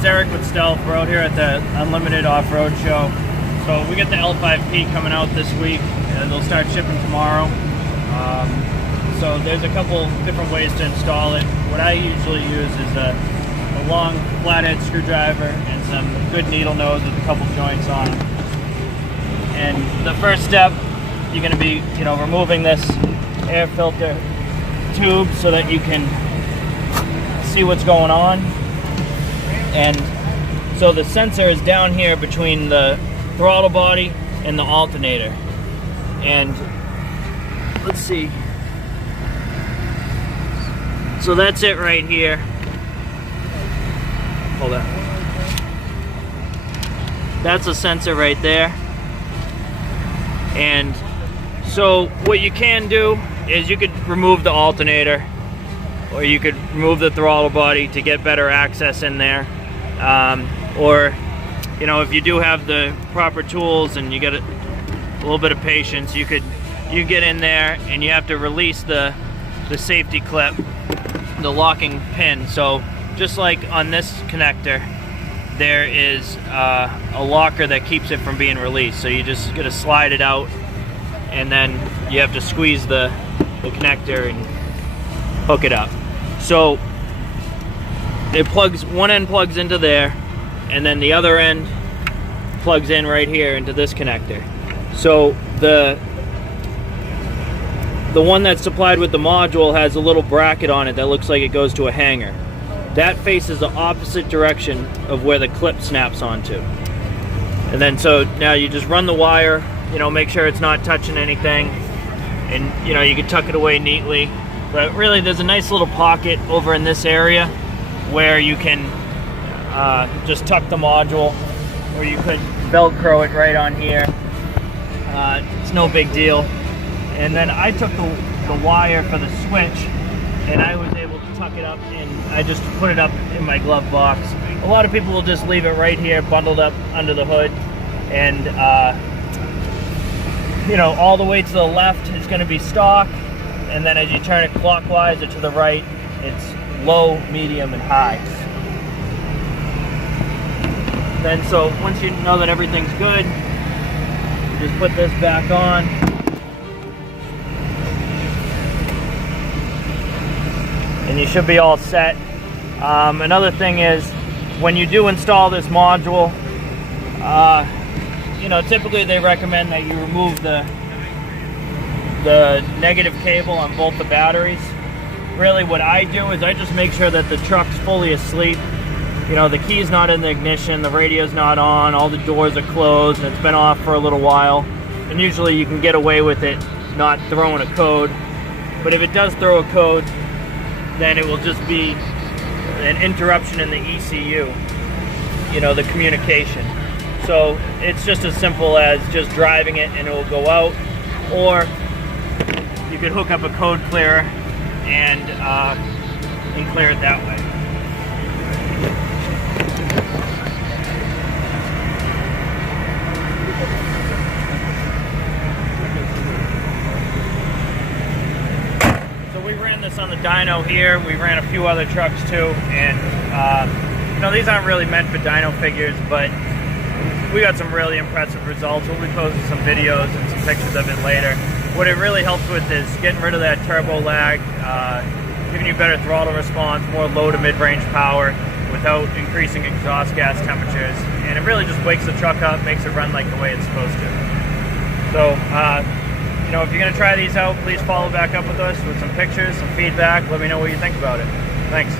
it's Eric with Stealth. We're out here at the Unlimited Off-Road Show. So we got the L5P coming out this week, and they'll start shipping tomorrow. So there's a couple different ways to install it. What I usually use is a long flathead screwdriver and some good needle nose with a couple joints on them. And the first step, you're going to be, removing this air filter tube so that you can see what's going on. And so the sensor is down here between the throttle body and the alternator. And let's see. So that's it right here. Hold on. That's a sensor right there. And so what you can do is you could remove the alternator, or you could remove the throttle body to get better access in there. Or, if you do have the proper tools and you get a little bit of patience, you get in there and you have to release the safety clip, the locking pin. So just like on this connector, there is a locker that keeps it from being released. So you just gotta slide it out, and then you have to squeeze the connector and hook it up. So one end plugs into there, and then the other end plugs in right here into this connector. So the one that's supplied with the module has a little bracket on it that looks like it goes to a hanger. That faces the opposite direction of where the clip snaps onto. And then so now you just run the wire, make sure it's not touching anything, and you can tuck it away neatly. But really there's a nice little pocket over in this area where you can just tuck the module, or you could Velcro it right on here. It's no big deal. And then I took the wire for the switch, and I was able to tuck it up, and I just put it up in my glove box. A lot of people will just leave it right here bundled up under the hood, and all the way to the left is going to be stock, and then as you turn it clockwise or to the right, it's low, medium, and high. Then so once you know that everything's good, just put this back on. And you should be all set. Another thing is, when you do install this module, typically they recommend that you remove the negative cable on both the batteries. Really what I do is I just make sure that the truck's fully asleep. The key's not in the ignition, the radio's not on, all the doors are closed, and it's been off for a little while. And usually you can get away with it not throwing a code. But if it does throw a code, then it will just be an interruption in the ECU, the communication. So it's just as simple as just driving it and it will go out, or you could hook up a code clearer and clear it that way. We ran this on the dyno here. We ran a few other trucks too, and these aren't really meant for dyno figures, but we got some really impressive results. We'll be posting some videos and some pictures of it later. What it really helps with is getting rid of that turbo lag, giving you better throttle response, more low to mid-range power without increasing exhaust gas temperatures, and it really just wakes the truck up, makes it run like the way it's supposed to. So if you're going to try these out, please follow back up with us with some pictures, some feedback. Let me know what you think about it. Thanks.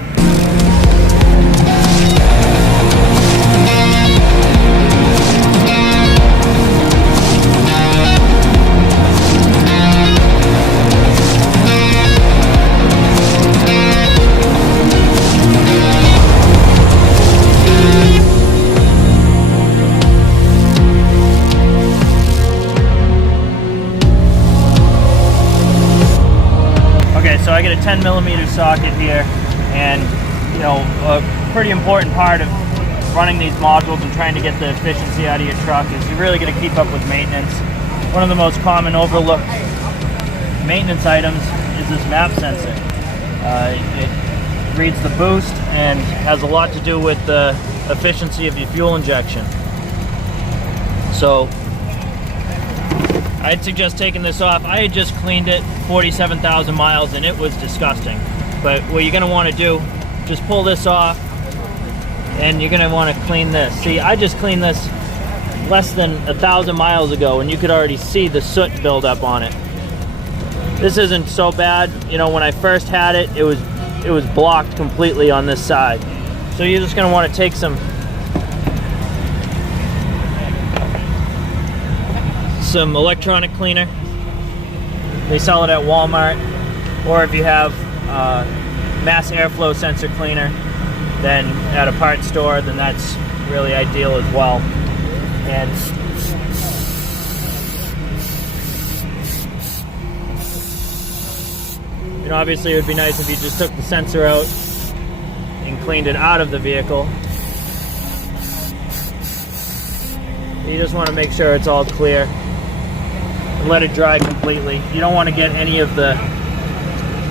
So I get a 10mm socket here, and a pretty important part of running these modules and trying to get the efficiency out of your truck is you really got to keep up with maintenance. One of the most common overlooked maintenance items is this map sensor. It reads the boost and has a lot to do with the efficiency of your fuel injection. So I'd suggest taking this off. I had just cleaned it, 47,000 miles, and it was disgusting. But what you're gonna wanna do, just pull this off, and you're gonna wanna clean this. See, I just cleaned this less than 1,000 miles ago, and you could already see the soot build up on it. This isn't so bad. You know, when I first had it, it was blocked completely on this side. So you're just gonna wanna take some electronic cleaner. They sell it at Walmart, or if you have mass airflow sensor cleaner, then at a parts store, then that's really ideal as well. And you know, obviously it would be nice if you just took the sensor out and cleaned it out of the vehicle. You just want to make sure it's all clear and let it dry completely. You don't want to get any of the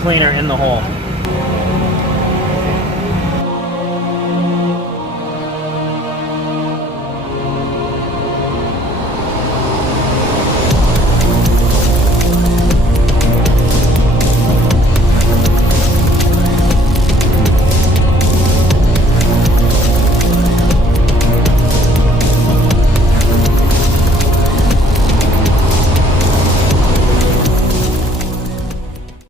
cleaner in the hole.